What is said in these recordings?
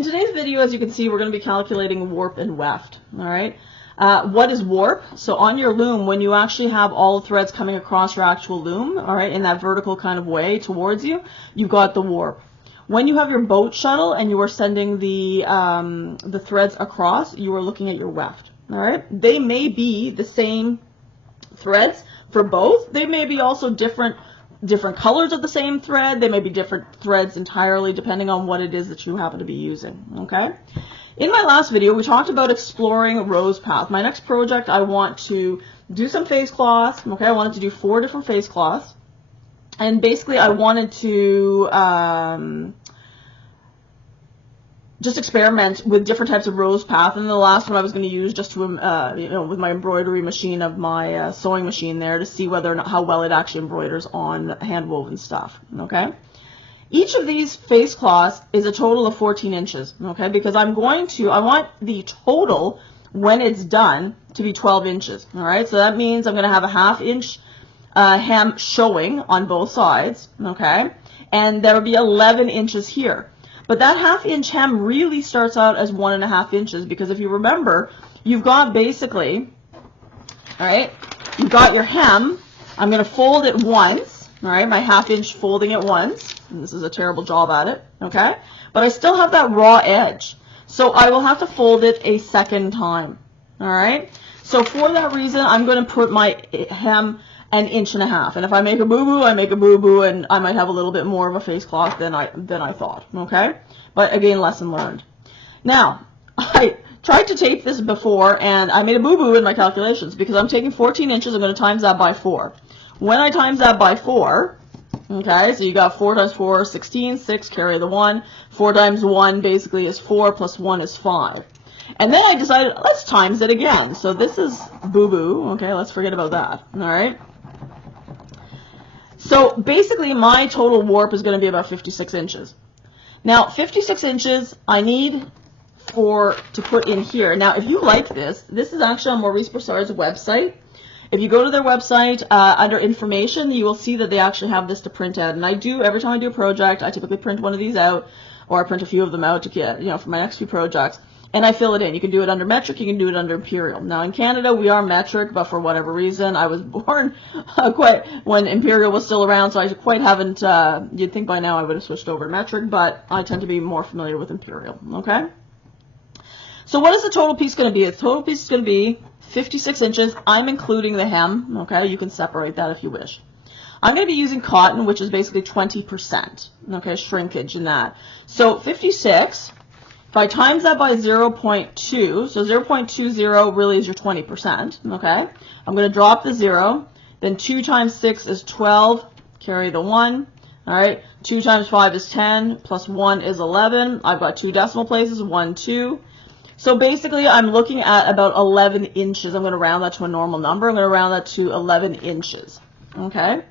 In today's video, as you can see, we're going to be calculating warp and weft. All right. What is warp? So on your loom, when you actually have all the threads coming across your actual loom, all right, in that vertical kind of way towards you, you've got the warp. When you have your boat shuttle and you are sending the threads across, you are looking at your weft. All right. They may be the same threads for both. They may be also different colors of the same thread. They may be different threads entirely depending on what it is that you happen to be using, okay? In my last video, we talked about exploring rose path. My next project, I want to do some face cloths, okay? I wanted to do 4 different face cloths. And basically, I wanted to just experiment with different types of rose path, and the last one I was going to use just to, with my embroidery machine of my sewing machine there to see whether or not how well it actually embroiders on hand woven stuff. Okay, each of these face cloths is a total of 14 inches. Okay, because I want the total when it's done to be 12 inches. All right, so that means I'm going to have a 1/2 inch hem showing on both sides. Okay, and there will be 11 inches here. But that 1/2 inch hem really starts out as 1.5 inches, because if you remember, you've got basically, all right, you've got your hem. I'm going to fold it once, all right, my 1/2 inch folding it once. And this is a terrible job at it, okay? But I still have that raw edge. So I will have to fold it a second time, all right? So for that reason, I'm going to put my hem 1.5 inches. And if I make a boo-boo, I make a boo-boo, and I might have a little bit more of a face cloth than I thought, okay? But again, lesson learned. Now, I tried to tape this before, and I made a boo-boo in my calculations because I'm taking 14 inches. I'm going to times that by 4. When I times that by 4, okay, so you got 4 times 4, 16, 6, carry the 1. 4 times 1 basically is 4, plus 1 is 5. And then I decided, let's times it again. So this is boo-boo, okay, let's forget about that, all right? So basically, my total warp is going to be about 56 inches. Now, 56 inches I need to put in here. Now, if you like this is actually on Maurice Broussard's website. If you go to their website, under information, you will see that they actually have this to print out. And I do, every time I do a project, I typically print one of these out, or I print a few of them out to get, for my next few projects. And I fill it in. You can do it under metric, you can do it under imperial. Now in Canada we are metric, but for whatever reason, I was born quite when imperial was still around, so I quite haven't, you'd think by now I would have switched over to metric, but I tend to be more familiar with imperial, okay? So what is the total piece going to be? The total piece is going to be 56 inches. I'm including the hem, okay? You can separate that if you wish. I'm going to be using cotton, which is basically 20%, okay, shrinkage in that. So 56... if I times that by 0.2, so 0.20 really is your 20%, okay? I'm going to drop the 0, then 2 times 6 is 12, carry the 1, all right? 2 times 5 is 10, plus 1 is 11. I've got 2 decimal places, 1, 2. So basically, I'm looking at about 11 inches. I'm going to round that to a normal number. I'm going to round that to 11 inches, okay?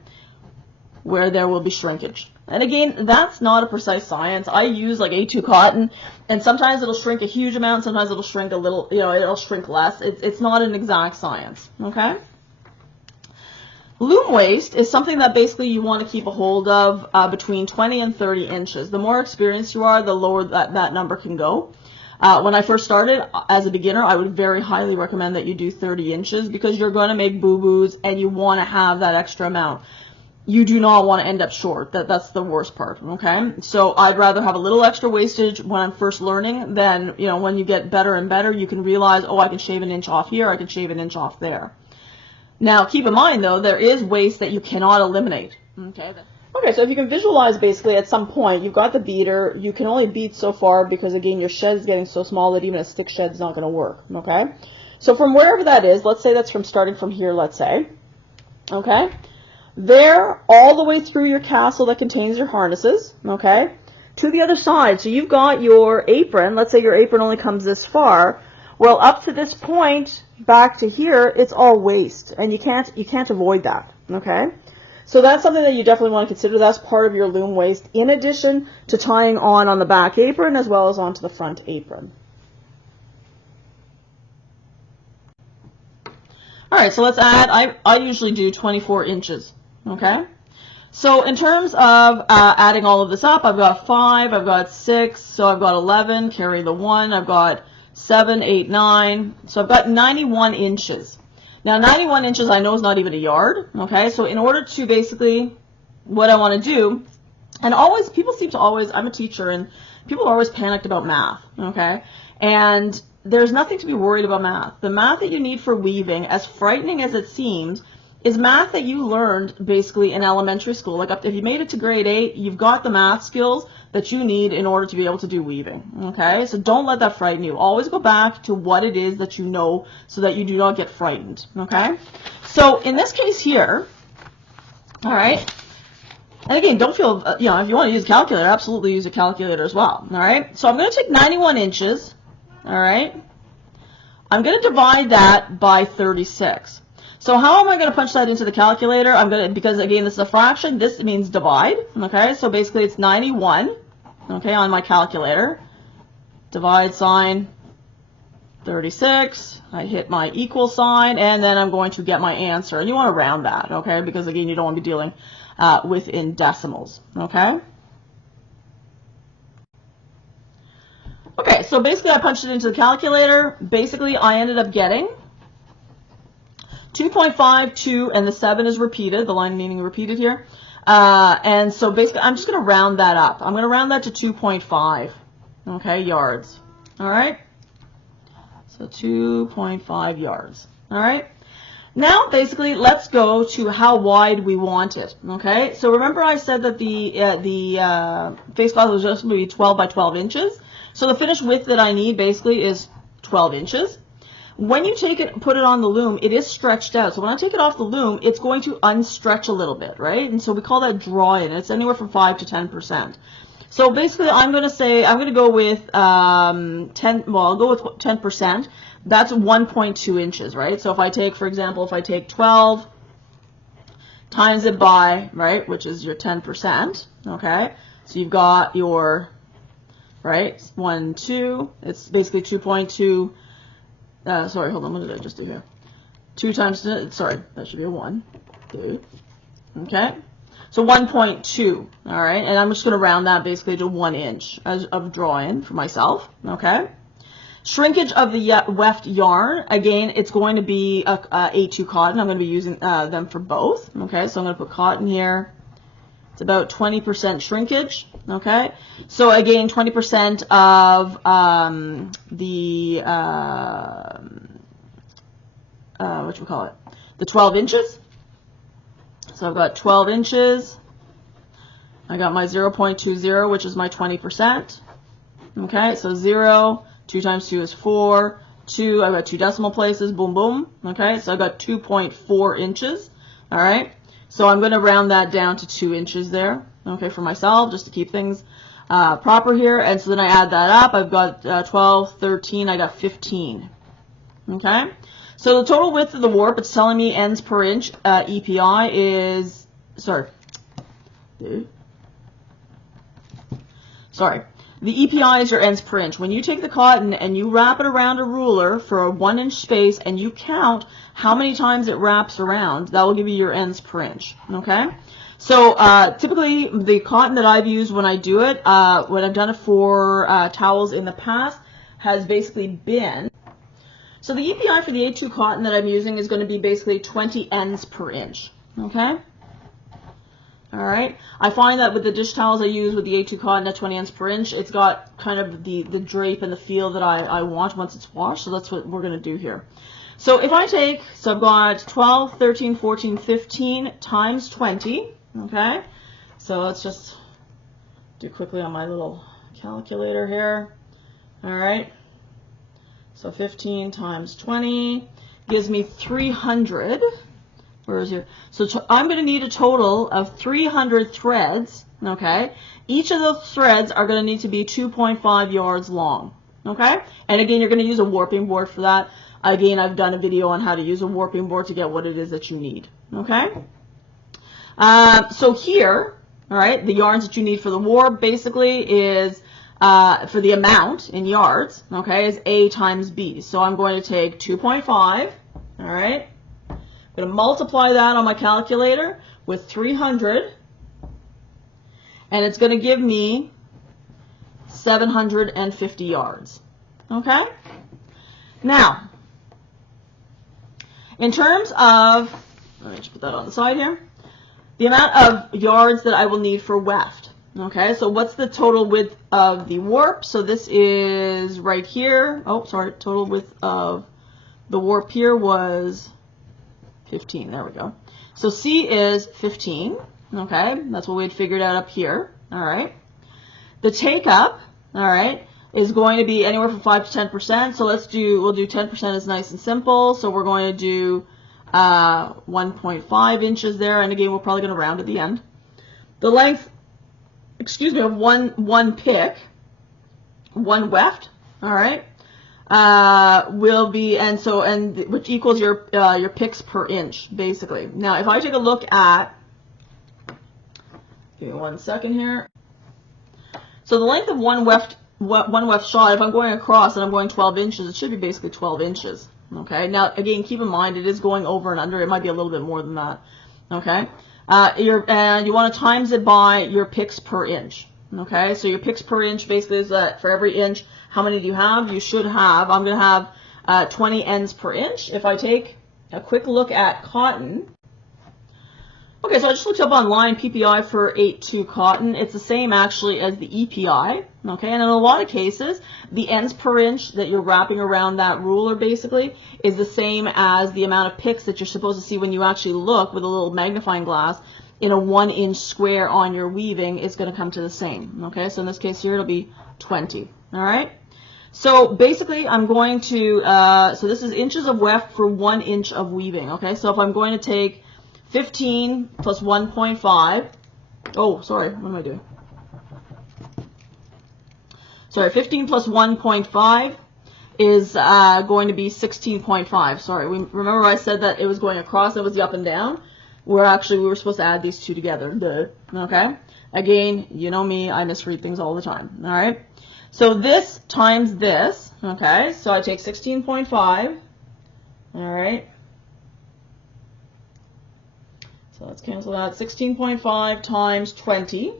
Where there will be shrinkage. And again, that's not a precise science. I use like A2 cotton, and sometimes it'll shrink a huge amount, sometimes it'll shrink a little, it'll shrink less. It's not an exact science, okay? Loom waist is something that basically you want to keep a hold of between 20 and 30 inches. The more experienced you are, the lower that number can go. When I first started, as a beginner, I would very highly recommend that you do 30 inches because you're going to make boo-boos and you want to have that extra amount. You do not want to end up short. That's the worst part, okay? So I'd rather have a little extra wastage when I'm first learning than, when you get better and better, you can realize, oh, I can shave an inch off here, I can shave an inch off there. Now, keep in mind, though, there is waste that you cannot eliminate, okay? Okay, so if you can visualize, basically, at some point, you've got the beater. You can only beat so far because, again, your shed is getting so small that even a stick shed is not going to work, okay? So from wherever that is, let's say that's from starting from here, let's say, okay? There, all the way through your castle that contains your harnesses, okay, to the other side. So you've got your apron. Let's say your apron only comes this far. Well, up to this point, back to here, it's all waste, and you can't avoid that, okay? So that's something that you definitely want to consider. That's part of your loom waist, in addition to tying on the back apron as well as onto the front apron. All right, so let's add. I usually do 24 inches. Okay, So in terms of adding all of this up, I've got 5, I've got 6, so I've got 11, carry the 1, I've got 7, 8, 9, so I've got 91 inches. Now 91 inches I know is not even a yard, okay? So in order to basically, what I want to do, and always, people seem to always, I'm a teacher and people are always panicked about math, okay? And there's nothing to be worried about math. The math that you need for weaving, as frightening as it seems, is math that you learned basically in elementary school. Like if you made it to grade 8, you've got the math skills that you need in order to be able to do weaving, okay? So don't let that frighten you. Always go back to what it is that you know so that you do not get frightened, okay? So in this case here, all right, and again, don't feel, if you want to use a calculator, absolutely use a calculator as well, all right? So I'm going to take 91 inches, all right? I'm going to divide that by 36. So how am I going to punch that into the calculator? I'm going to, because again, this is a fraction, this means divide, okay? So basically it's 91, okay, on my calculator. Divide sign, 36. I hit my equal sign, and then I'm going to get my answer. And you want to round that, okay? Because again, you don't want to be dealing within decimals, okay? Okay, so basically I punched it into the calculator. Basically, I ended up getting 2.52, and the 7 is repeated, the line meaning repeated here. And so basically, I'm just going to round that up. I'm going to round that to 2.5, okay, yards. All right? So 2.5 yards. All right? Now, basically, let's go to how wide we want it, okay? So remember I said that the Facecloth was just going to be 12 by 12 inches. So the finished width that I need, basically, is 12 inches. When you take it, put it on the loom, it is stretched out. So when I take it off the loom, it's going to unstretch a little bit, right? And so we call that draw-in. It's anywhere from 5 to 10%. So basically, I'm going to go with 10, well, I'll go with 10%. That's 1.2 inches, right? So if I take, for example, if I take 12 times it by, right, which is your 10%, okay? So you've got your, right, 1, 2, it's basically 2.2. Sorry, hold on, what did I just do here? 2 times, sorry, that should be a 1, 2, okay? So 1.2, all right? And I'm just going to round that basically to 1 inch of draw-in for myself, okay? Shrinkage of the Weft yarn, again, it's going to be a A2 cotton. I'm going to be using them for both, okay? So I'm going to put cotton here. It's about 20% shrinkage, okay? So again, 20% of the 12 inches. So I've got 12 inches. I got my 0.20, which is my 20%. Okay, so 0, 2 times 2 is 4. 2, I've got 2 decimal places, boom, boom. Okay, so I got 2.4 inches. All right. So I'm going to round that down to 2 inches there, okay, for myself, just to keep things proper here. And so then I add that up. I've got 12, 13, I got 15, okay? So the total width of the warp, it's telling me ends per inch, EPI is, the EPI is your ends per inch. When you take the cotton and you wrap it around a ruler for a 1 inch space and you count how many times it wraps around, that will give you your ends per inch, okay? So typically the cotton that I've used when I do it, when I've done it for towels in the past, has basically been, so the EPI for the A2 cotton that I'm using is going to be basically 20 ends per inch, okay? All right. I find that with the dish towels I use with the A2 cotton at 20 ends per inch, it's got kind of the drape and the feel that I want once it's washed. So that's what we're going to do here. So if I take, so I've got 12, 13, 14, 15 times 20. Okay. So let's just do quickly on my little calculator here. All right. So 15 times 20 gives me 300. Where is your? So I'm going to need a total of 300 threads, okay? Each of those threads are going to need to be 2.5 yards long, okay? And again, you're going to use a warping board for that. Again, I've done a video on how to use a warping board to get what it is that you need, okay? So here, all right, the yarns that you need for the warp basically is, for the amount in yards, okay, is A times B. So I'm going to take 2.5, all right? I'm going to multiply that on my calculator with 300, and it's going to give me 750 yards. Okay? Now, in terms of, let me just put that on the side here, the amount of yards that I will need for weft. Okay, so what's the total width of the warp? So this is right here. Oh, sorry, total width of the warp here was 15. There we go. So C is 15. Okay, that's what we had figured out up here. All right. The take up, all right, is going to be anywhere from 5 to 10%. So we'll do 10% is nice and simple. So we're going to do 1.5 inches there, and again, we're probably going to round at the end. The length, excuse me, of one pick, one weft, all right, will be, which equals your picks per inch, basically. Now, if I take a look at, give me 1 second here. So the length of one weft shot, if I'm going across and I'm going 12 inches, it should be basically 12 inches. Okay. Now, again, keep in mind it is going over and under. It might be a little bit more than that. Okay. And you want to times it by your picks per inch. Okay. So your picks per inch basically is that for every inch, how many do you have? You should have, I'm going to have 20 ends per inch. If I take a quick look at cotton. Okay, so I just looked up online PPI for 8-2 cotton. It's the same actually as the EPI. Okay, and in a lot of cases, the ends per inch that you're wrapping around that ruler basically is the same as the amount of picks that you're supposed to see when you actually look with a little magnifying glass in a 1-inch square on your weaving. It's going to come to the same. Okay, so in this case here, it'll be 20. All right. So basically, I'm going to, so this is inches of weft for 1 inch of weaving. Okay, so if I'm going to take 15 plus 1.5. Oh, sorry. What am I doing? Sorry, 15 plus 1.5 is going to be 16.5. Sorry, remember I said that it was going across, it was the up and down? We were supposed to add these two together. Okay? Again, you know me, I misread things all the time. All right? So this times this. Okay? So I take 16.5. All right? So let's cancel that. 16.5 times 20.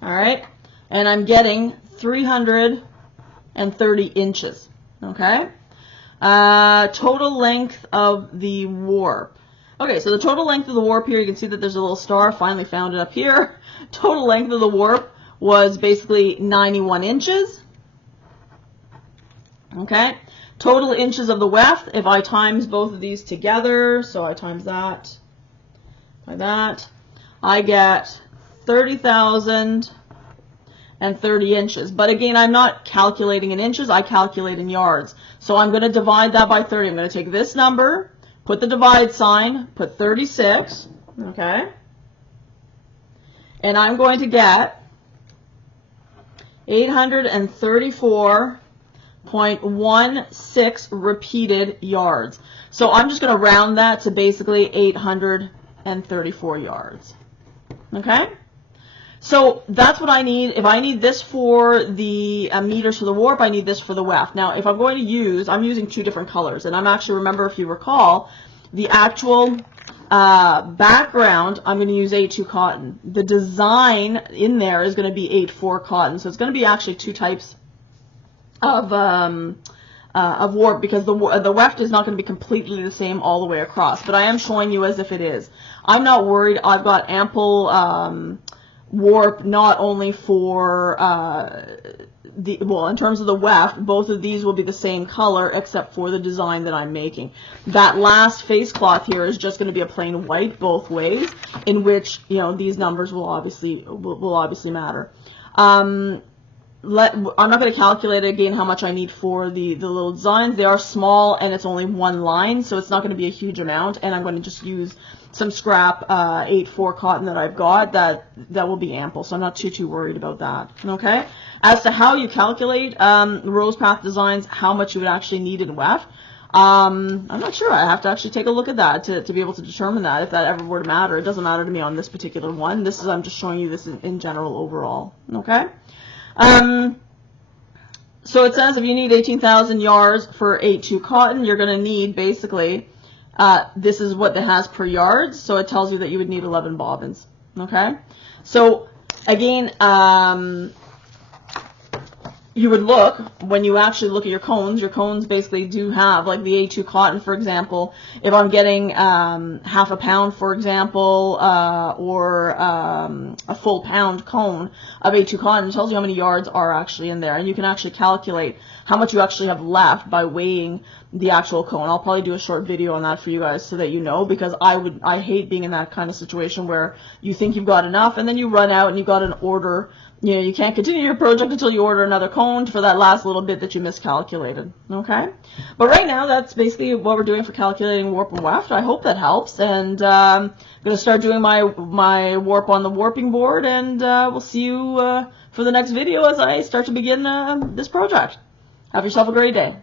All right. And I'm getting 330 inches. Okay. Total length of the warp. Okay, so the total length of the warp here, you can see that there's a little star. Finally found it up here. Total length of the warp was basically 91 inches. Okay. Total inches of the weft, if I times both of these together, so I times that by that, I get 30,030 inches. But again, I'm not calculating in inches, I calculate in yards. So I'm going to divide that by 30. I'm going to take this number, put the divide sign, put 36, okay? And I'm going to get 834.16 repeated yards. So I'm just going to round that to basically 834 yards. Okay? So that's what I need. If I need this for the meters for the warp, I need this for the weft. Now, if I'm going to use, I'm using two different colors. And I'm actually, remember, if you recall, the actual background, I'm going to use 8-2 cotton. The design in there is going to be 8-4 cotton. So it's going to be actually two types of warp, because the weft is not going to be completely the same all the way across, but I am showing you as if it is. I'm not worried. I've got ample warp not only for in terms of the weft, both of these will be the same color except for the design that I'm making. That last face cloth here is just going to be a plain white both ways, in which, you know, these numbers will obviously matter. I'm not going to calculate again how much I need for the little designs. They are small and it's only one line, so it's not going to be a huge amount, and I'm going to just use some scrap 8-4 cotton that I've got that will be ample, so I'm not too worried about that. Okay. As to how you calculate Rose Path Designs, how much you would actually need in weft, I'm not sure. I have to actually take a look at that to be able to determine that, if that ever were to matter. It doesn't matter to me on this particular one. I'm just showing you this in general overall. Okay. So it says if you need 18,000 yards for 8-2 cotton, you're going to need basically, this is what it has per yard, so it tells you that you would need 11 bobbins. Okay? So Again, you would look, when you actually look at your cones basically do have, like the A2 cotton, for example, if I'm getting half a pound, for example, or a full pound cone of A2 cotton, it tells you how many yards are actually in there, and you can actually calculate how much you actually have left by weighing the actual cone. I'll probably do a short video on that for you guys so that you know, because I hate being in that kind of situation where you think you've got enough and then you run out and you've got an order. You know, you can't continue your project until you order another cone for that last little bit that you miscalculated, okay? But right now, that's basically what we're doing for calculating warp and weft. I hope that helps, and I'm going to start doing my warp on the warping board, and we'll see you for the next video as I start to begin this project. Have yourself a great day.